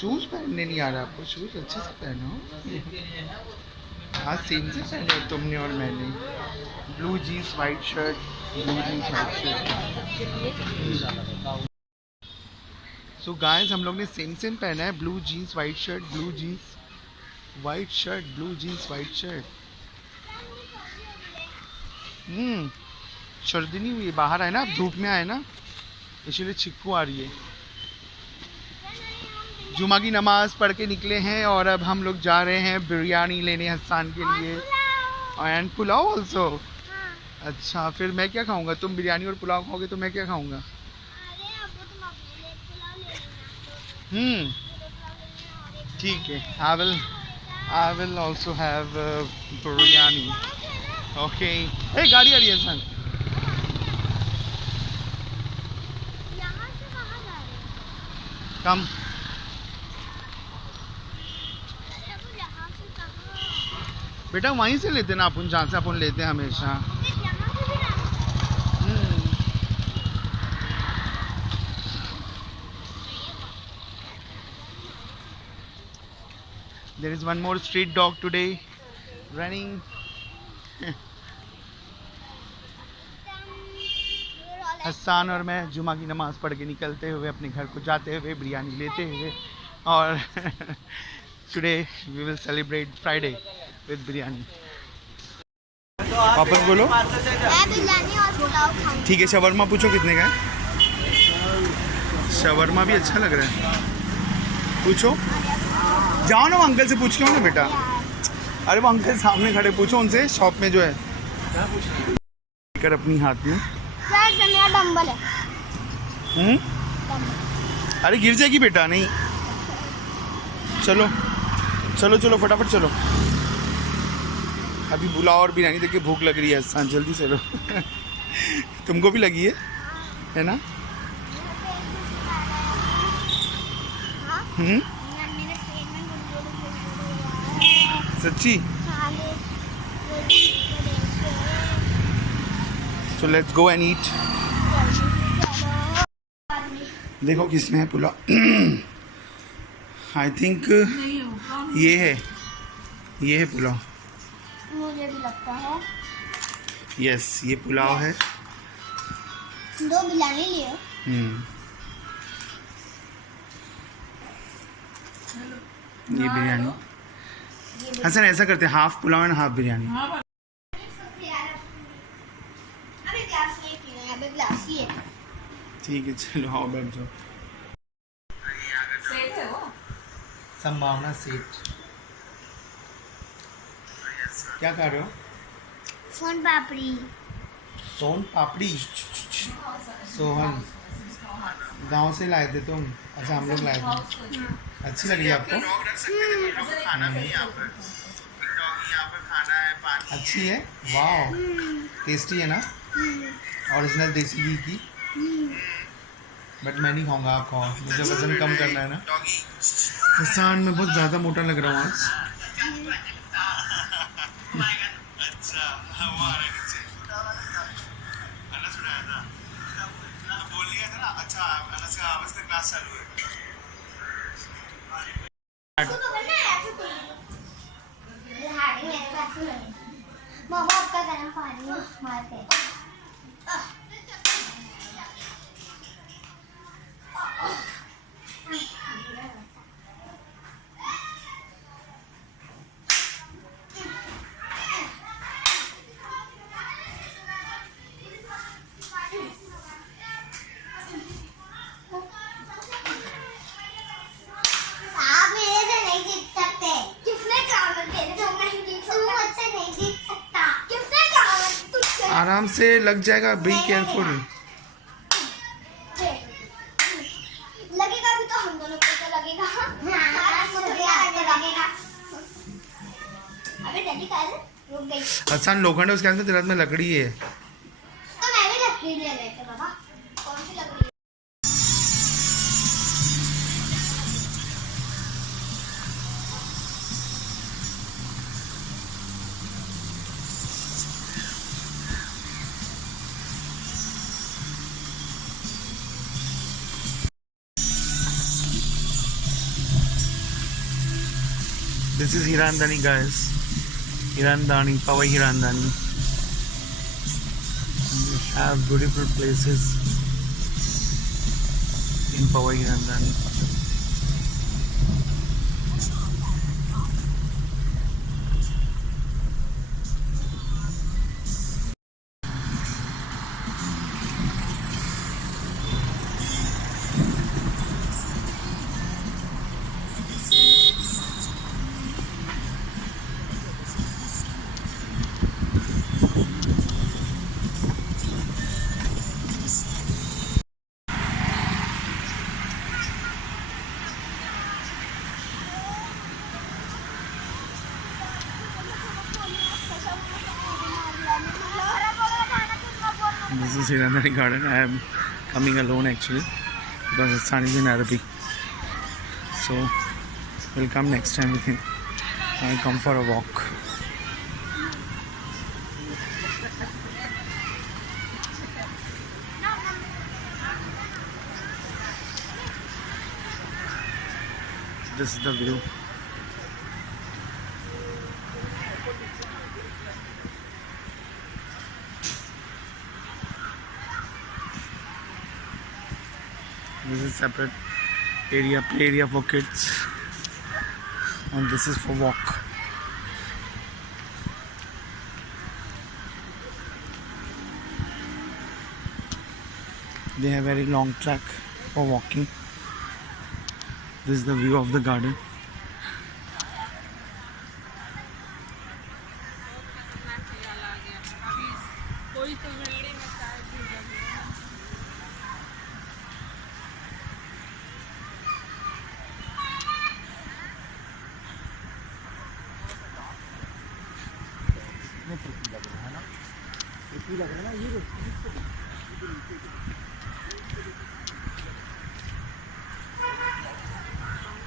Shoes पहनने नहीं आ रहा आपको? शूज अच्छे से पहनो। आज सेम से पहने हो तुमने और मैंने। Blue jeans white shirt, blue jeans white shirt. So guys हम लोग ने सेम सेम पहना है, blue jeans white shirt, blue jeans white shirt, blue jeans white shirt. सर्दी नहीं हुई, बाहर आए ना, अब धूप में आए ना, इसलिए छिक्कू आ रही है। जुमा की नमाज पढ़ के निकले हैं और अब हम लोग जा रहे हैं बिरयानी लेने हसन के लिए। And pulao also. अच्छा, फिर मैं क्या खाऊंगा? तुम बिरयानी और पुलाव खाओगे तो मैं क्या खाऊंगा? ठीक है, I will also have biryani. Okay. ए गाड़ी आ रही है हसन। कम। बेटा वहीं से लेते ना अपन, जहाँ से अपन लेते हैं हमेशा। There is one more street dog today running. Hasan और मैं जुमा की नमाज पढ़ के निकलते हुए अपने घर को जाते हुए बिरयानी लेते हुए, और today we will celebrate Friday with biryani. वापस बोलो। मैं बिरयानी और पुलाव खाऊंगी। ठीक है, शवरमा पूछो कितने का है? शवरमा भी अच्छा लग रहा है, पूछो। जाओ ना, वो अंकल से पूछ के आओ ना बेटा। अरे वो अंकल सामने खड़े, पूछो उनसे शॉप में जो है। कर अपनी हाथ में मेरा डंबल है। अरे गिर जाएगी बेटा, नहीं। चलो चलो चलो फटाफट चलो। अभी पुलाव और बिरयानी देख के भूख लग रही है हसन, जल्दी से लो। तुमको भी लगी है ना? सच्ची? So let's go and eat. देखो किसमें है पुलाव। आई थिंक ये है पुलाव। मुझे भी लगता है। यस, ये पुलाव है। 2 बिरयानी लिए। ये बिरयानी। हसन ऐसा करते हैं, half pulao and half biryani. अभी ग्लास ये पीना है, अभी ग्लास ये। ठीक है, चलो आओ बैठ जाओ। संभावना सेठ। क्या कर रहे हो? सोन पापड़ी। सोन पापड़ी। सोहन गांव से लाए थे तुम? अच्छा, हम लोग लाए थे। अच्छी लगी आपको? अच्छी है, वाह। टेस्टी है ना? ओरिजिनल देसी घी की। बट मैं नहीं खाऊंगा, आप खाओ, मुझे वजन कम करना है ना। हसन में बहुत ज़्यादा मोटा लग रहा हूँ आज। मामा आपका गर्म पानी मारते हैं। आराम से लग जाएगा, बी केयरफुल। लगेगा भी तो हम दोनों को तो लगेगा। अबे डैडी कर रुक गई। हसन लोखंड है उसके अंदर, तेरे हाथ में लकड़ी है। तो मैं भी लकड़ी ले रहे थे बाबा। कौन सी लकड़ी? This is Hirandani, guys. Hirandani, Powai Hirandani. We have beautiful places in Powai Hirandani. This is Hirandani Garden. I am coming alone actually because the sun is in Arabic. So we'll come next time with him. I'll come for a walk. This is the view. This is separate area, play area for kids, and this is for walk. They have very long track for walking. This is the view of the garden.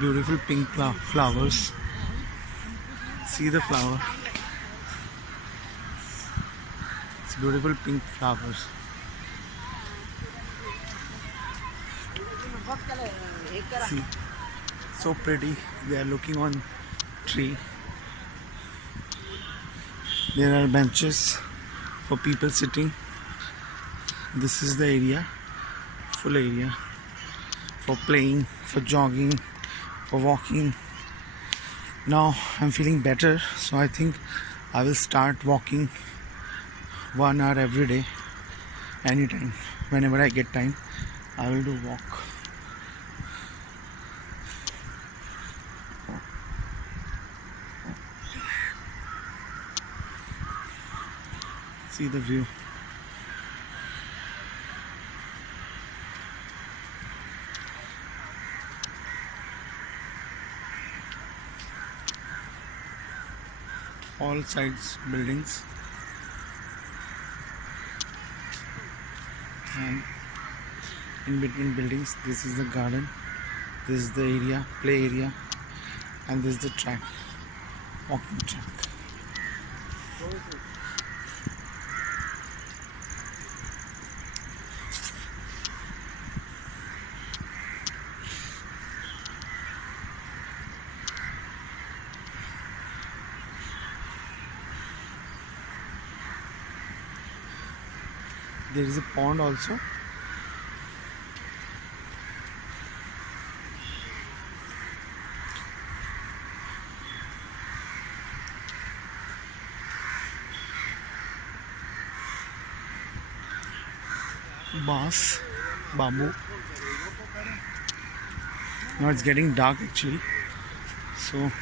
Beautiful pink flowers. See the flower. It's beautiful pink flowers. See, so pretty. They are looking on tree. There are benches for people sitting. This is the area, full area for playing, for jogging, for walking. Now I'm feeling better, so I think I will start walking 1 hour every day, anytime, whenever I get time. I will do walk. See the view. All sides buildings, and in between buildings this is the garden, this is the area, play area, and this is the track, walking track. There is a pond also. Bamboo. Now it's getting dark actually. So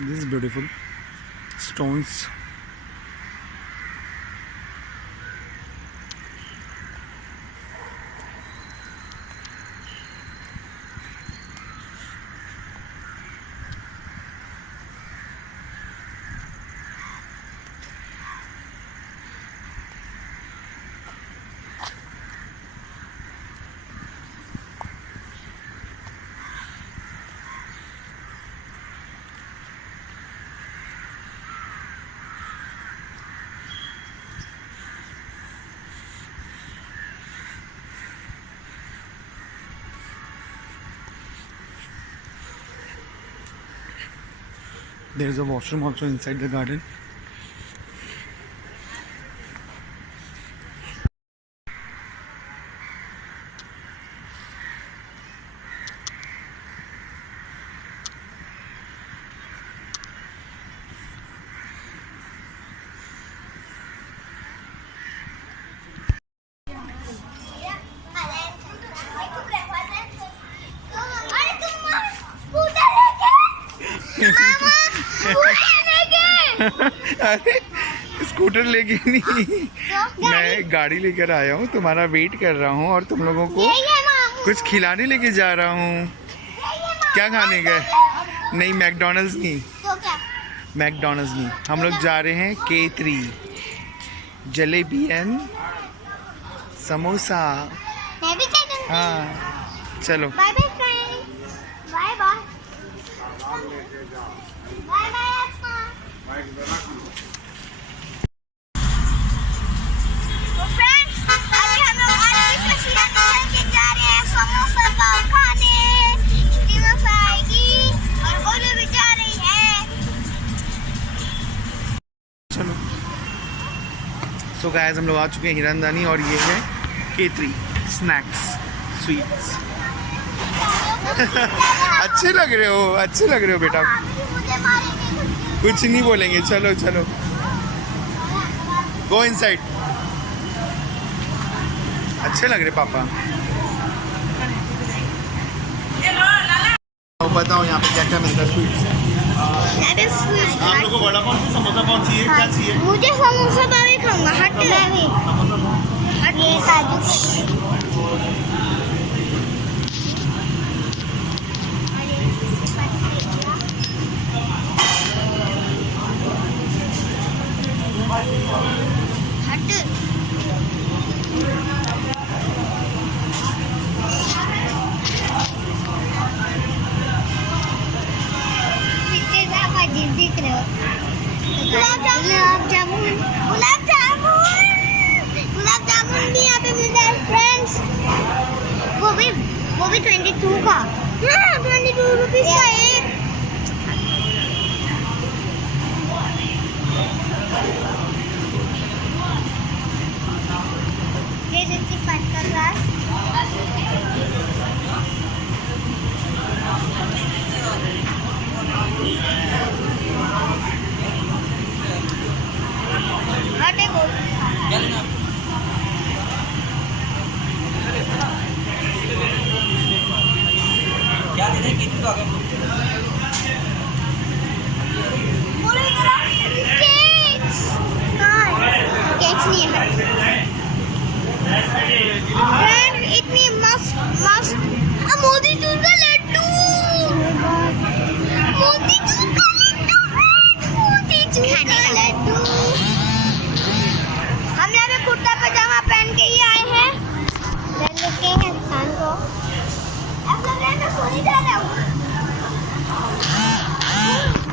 this is beautiful. Stones. There is a washroom also inside the garden. अरे scooter लेके नहीं, मैं गाड़ी लेकर आया हूँ, तुम्हारा wait कर रहा हूँ और तुम लोगों को कुछ खिलाने लेके जा रहा हूँ। क्या खाने गए? नहीं, मैकडॉनल्ड्स नहीं, मैकडॉनल्ड्स नहीं, हम लोग जा रहे हैं K3 जलेबी एंड समोसा। मैं भी चलूंगी। हाँ चलो। Bye bye friend, bye bye, bye bye तो फ्रेंड्स, अभी हम लोग आज की तस्वीर निकल के जा रहे हैं समोसा खाने। इतनी मजा आएगी और गोलू भी जा रही है। चलो। सो गाइस, हम लोग आ चुके हैं हिरनदानी और ये है K3 स्नैक्स स्वीट्स। अच्छे लग रहे हो, अच्छे लग रहे हो बेटा। मुझे मारेंगे। कुछ नहीं बोलेंगे, चलो चलो, गो इनसाइड। अच्छे लग रहे पापा। बताओ यहाँ पे क्या क्या मिलता है स्वीट्स। आप लोगों को वड़ा पाव चाहिए, समोसा पाव चाहिए, क्या चाहिए? मुझे समोसा पाव ही खाऊंगा। हट ये काजू दिख रहे हो। गुलाब जामुन, गुलाब जामुन, गुलाब जामुन भी यहाँ पे मिलता है फ्रेंड्स। वो भी 22 का। हाँ, 22 रुपीस का एक। ये 65 का ग्लास। क्या दे रहे कितने तो आगे केक्स नहीं है फ्रेंड। इतनी मस्त मोतीचूर का लड्डू, मोतीचूर का लड्डू। हम यहाँ पे कुर्ता पजामा पहन के ही आए हैं। देखते हैं इंसान को। अब लग रहा है मैं सोने जा रहा हूँ।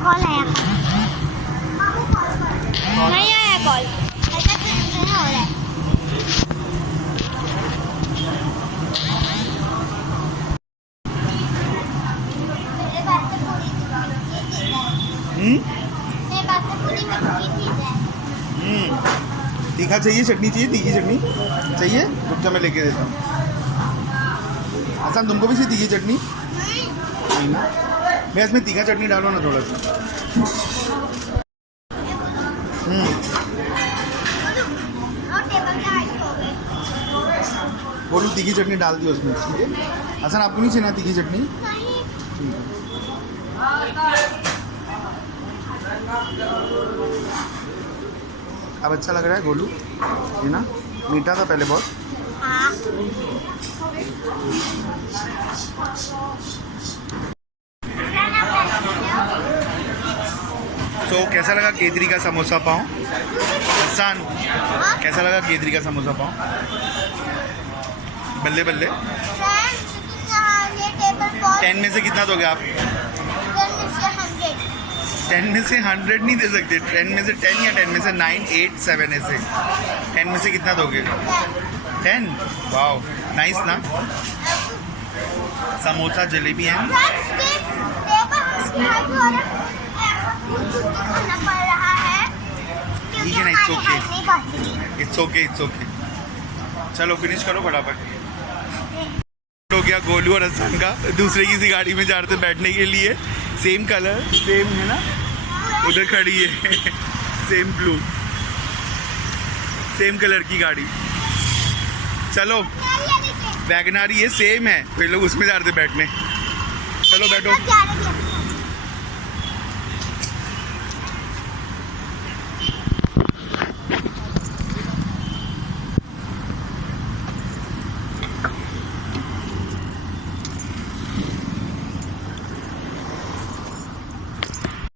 कॉल आया, नहीं आया कॉल। ऐसा क्यों हो रहा है? तीखा चाहिए, चटनी चाहिए, तीखी चटनी चाहिए? रुक जा, मैं लेके देता हूँ। आसान, तुमको भी चाहिए तीखी चटनी? नहीं ना, मैं इसमें तीखा चटनी डालो ना थोड़ा सा। बोलू तीखी चटनी डाल दी उसमें, ठीक है? आसान, आपको नहीं चाहिए ना तीखी चटनी? ठीक है। अब अच्छा लग रहा है गोलू, है ना? मीठा था पहले बहुत। हाँ। तो कैसा लगा K3 का समोसा पाव? हसन, कैसा लगा K3 का समोसा पाव? बल्ले बल्ले। 10 में से कितना दोगे आप? 10 में से 100 नहीं दे सकते। 10 में से 10 या 10 में से 9, 8, 7 ऐसे। 10 में से कितना दोगे? 10? वाओ, नाइस ना? समोसा, जलेबी है। खाना पड़ रहा है क्योंकि ठीक है ना, it's हमारे okay. हाथ नहीं पहुंचती। It's okay, it's okay. चलो फिनिश करो फटाफट। हो गया गोलू और हसन का, दूसरे किसी गाड़ी में जा रहे थे बैठने के लिए। सेम कलर, सेम है ना, उधर खड़ी है सेम ब्लू, सेम कलर की गाड़ी। चलो वैगनारी है, सेम है, वे लोग उसमें जा रहे थे बैठने। चलो बैठो। जा रहे थे।